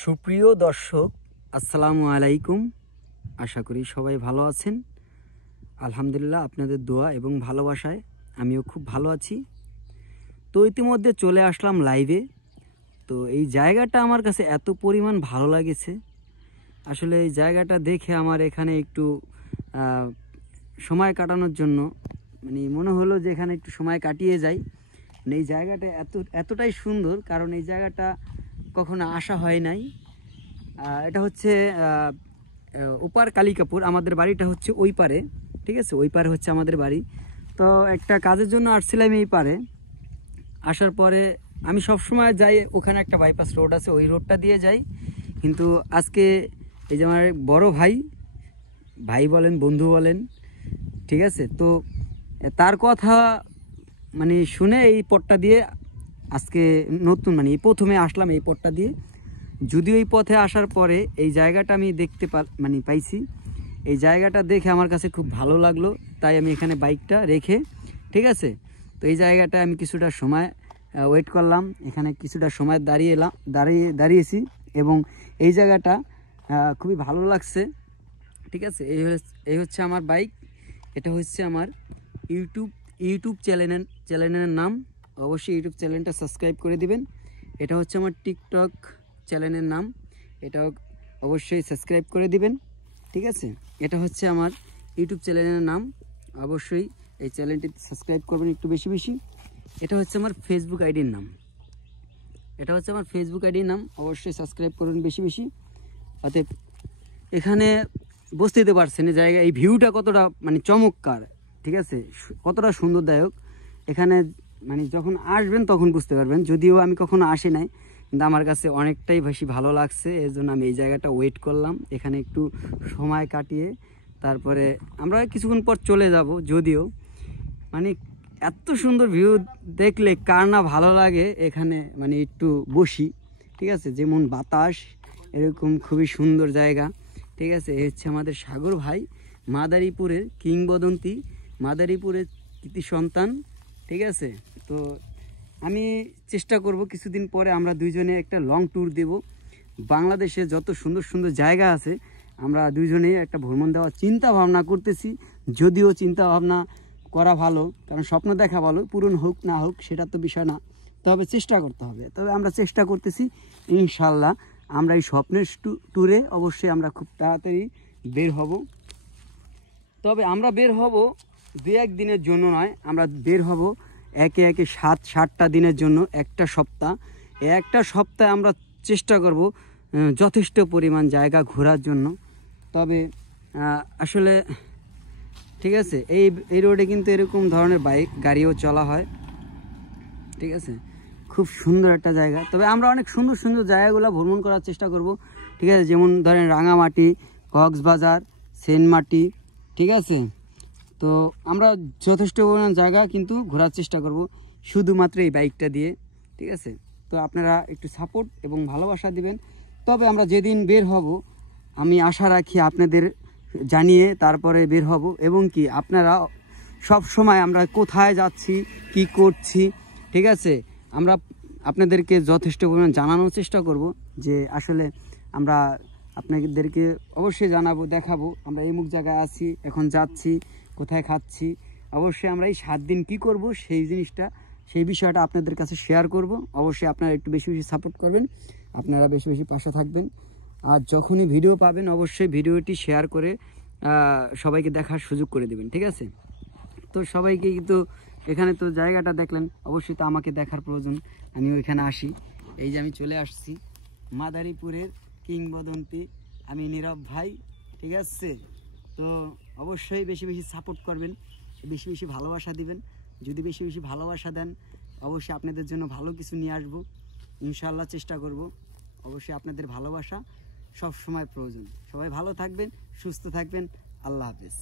সুপ্রিয় দর্শক, আসসালামু আলাইকুম। আশা করি সবাই ভালো আছেন। আলহামদুলিল্লাহ, আপনাদের দোয়া এবং ভালোবাসায় আমিও খুব ভালো আছি। তো ইতিমধ্যে চলে আসলাম লাইভে। তো এই জায়গাটা আমার কাছে এত পরিমাণ ভালো লাগেছে, আসলে এই জায়গাটা দেখে আমার এখানে একটু সময় কাটানোর জন্য মনে হলো যে এখানে একটু সময় কাটিয়ে যাই। এই জায়গাটা এতটাই সুন্দর, কারণ এই জায়গাটা কখনো আসা হয় নাই। এটা হচ্ছে ওপার কালিকাপুর, আমাদের বাড়িটা হচ্ছে ওই পারে, ঠিক আছে, ওই পারে হচ্ছে আমাদের বাড়ি। তো একটা কাজের জন্য আসছিলাম এই পারে। আসার পরে আমি সব সময় যাই, ওখানে একটা বাইপাস রোড আছে, ওই রোডটা দিয়ে যাই। কিন্তু আজকে এই যে আমার বড় ভাই বলেন, বন্ধু বলেন, ঠিক আছে, তো তার কথা শুনে এই পথটা দিয়ে আজকে নতুন এই প্রথমে আসলাম এই পথটা দিয়ে। যদিও এই পথে আসার পরে এই জায়গাটা আমি দেখতে পাইছি, এই জায়গাটা দেখে আমার কাছে খুব ভালো লাগলো, তাই আমি এখানে বাইকটা রেখে, ঠিক আছে, তো এই জায়গাটা আমি কিছুটা সময় ওয়েট করলাম, এখানে কিছুটা সময় দাঁড়িয়েছি এবং এই জায়গাটা খুবই ভালো লাগছে, ঠিক আছে। এই হচ্ছে আমার বাইক, এটা হচ্ছে আমার ইউটিউব চ্যানেলের নাম। অবশ্যই ইউটিউব চ্যানেলটা সাবস্ক্রাইব করে দিবেন। এটা হচ্ছে আমার টিকটক চ্যানেলের নাম, এটাও অবশ্যই সাবস্ক্রাইব করে দিবেন, ঠিক আছে। এটা হচ্ছে আমার ইউটিউব চ্যানেলের নাম, অবশ্যই এই চ্যানেলটি সাবস্ক্রাইব করবেন একটু বেশি বেশি। এটা হচ্ছে আমার ফেসবুক আইডির নাম, অবশ্যই সাবস্ক্রাইব করবেন বেশি বেশি। অতএব এখানে বুঝতে পারছেন এই জায়গা, এই ভিউটা কতটা চমৎকার, ঠিক আছে, কতটা সুন্দরদায়ক। এখানে যখন আসবেন তখন বুঝতে পারবেন, যদিও আমি কখনো আসি নাই, কিন্তু আমার কাছে অনেকটাই বেশি ভালো লাগছে। এর জন্য আমি এই জায়গাটা ওয়েট করলাম, এখানে একটু সময় কাটিয়ে তারপরে আমরা কিছুক্ষণ পর চলে যাব। যদিও এত সুন্দর ভিউ দেখলে কার না ভালো লাগে, এখানে একটু বসি, ঠিক আছে, যেমন বাতাস, এরকম খুবই সুন্দর জায়গা, ঠিক আছে। এই হচ্ছে আমাদের সাগর ভাই, মাদারীপুরের কিংবদন্তি, মাদারীপুরের কৃতি সন্তান, ঠিক আছে। তো আমি চেষ্টা করব কিছুদিন পরে আমরা দুইজনে একটা লং ট্যুর দেব, বাংলাদেশে যত সুন্দর সুন্দর জায়গা আছে আমরা দুইজনেই একটা ভ্রমণ দেওয়ার চিন্তা ভাবনা করতেছি। যদিও চিন্তা ভাবনা করা ভালো, কারণ স্বপ্ন দেখা ভালো, পূরণ হোক না হোক সেটা তো বিষয় না, তবে চেষ্টা করতে হবে। তবে আমরা চেষ্টা করতেছি, ইনশাল্লাহ আমরা এই স্বপ্নের ট্যুরে অবশ্যই আমরা খুব তাড়াতাড়ি বের হব। তবে আমরা বের হব 2-1 দিনের জন্য নয়, আমরা বের হব একে 7-8টা দিনের জন্য, একটা সপ্তাহে আমরা চেষ্টা করব যথেষ্ট পরিমাণ জায়গা ঘোরার জন্য। তবে আসলে ঠিক আছে, এই রোডে কিন্তু এরকম ধরনের গাড়িও চলা হয়, ঠিক আছে, খুব সুন্দর একটা জায়গা। তবে আমরা অনেক সুন্দর সুন্দর জায়গাগুলো ভ্রমণ করার চেষ্টা করব, ঠিক আছে, যেমন ধরেন রাঙামাটি, কক্সবাজার, সেন্টমার্টি, ঠিক আছে। তো আমরা যথেষ্ট পরিমাণ জায়গা কিন্তু ঘোরার চেষ্টা করব শুধুমাত্র এই বাইকটা দিয়ে, ঠিক আছে। তো আপনারা একটু সাপোর্ট এবং ভালোবাসা দিবেন। তবে আমরা যেদিন বের হব আমি আশা রাখি আপনাদের জানিয়ে তারপরে বের হব, এবং কি আপনারা সব সময় আমরা কোথায় যাচ্ছি, কি করছি, ঠিক আছে, আমরা আপনাদেরকে যথেষ্ট পরিমাণ জানানোর চেষ্টা করব, যে আসলে আমরা আপনাদেরকে অবশ্যই জানাবো, দেখাবো আমরা এই জায়গায় আছি, এখন যাচ্ছি, কোথায় খাচ্ছি। অবশ্যই আমরা এই 7 দিন কী করব সেই বিষয়টা আপনাদের কাছে শেয়ার করব। অবশ্যই আপনারা একটু বেশি বেশি সাপোর্ট করবেন, আপনারা বেশি বেশি পাশে থাকবেন। আর যখনই ভিডিও পাবেন অবশ্যই ভিডিওটি শেয়ার করে সবাইকে দেখার সুযোগ করে দেবেন, ঠিক আছে। তো সবাইকে কিন্তু এখানে তো জায়গাটা দেখলেন, অবশ্যই তো আমাকে দেখার প্রয়োজন, আমিও এখানে আসি। এই যে আমি চলে আসছি মাদারীপুরের কিংবদন্তি, আমি নীরব ভাই, ঠিক আছে। তো অবশ্যই বেশি বেশি সাপোর্ট করবেন, বেশি বেশি ভালোবাসা দিবেন। যদি বেশি বেশি ভালোবাসা দেন অবশ্যই আপনাদের জন্য ভালো কিছু নিয়ে আসবো, ইনশাআল্লাহ চেষ্টা করব। অবশ্যই আপনাদের ভালোবাসা সব সময় প্রয়োজন। সবাই ভালো থাকবেন, সুস্থ থাকবেন, আল্লাহ হাফেজ।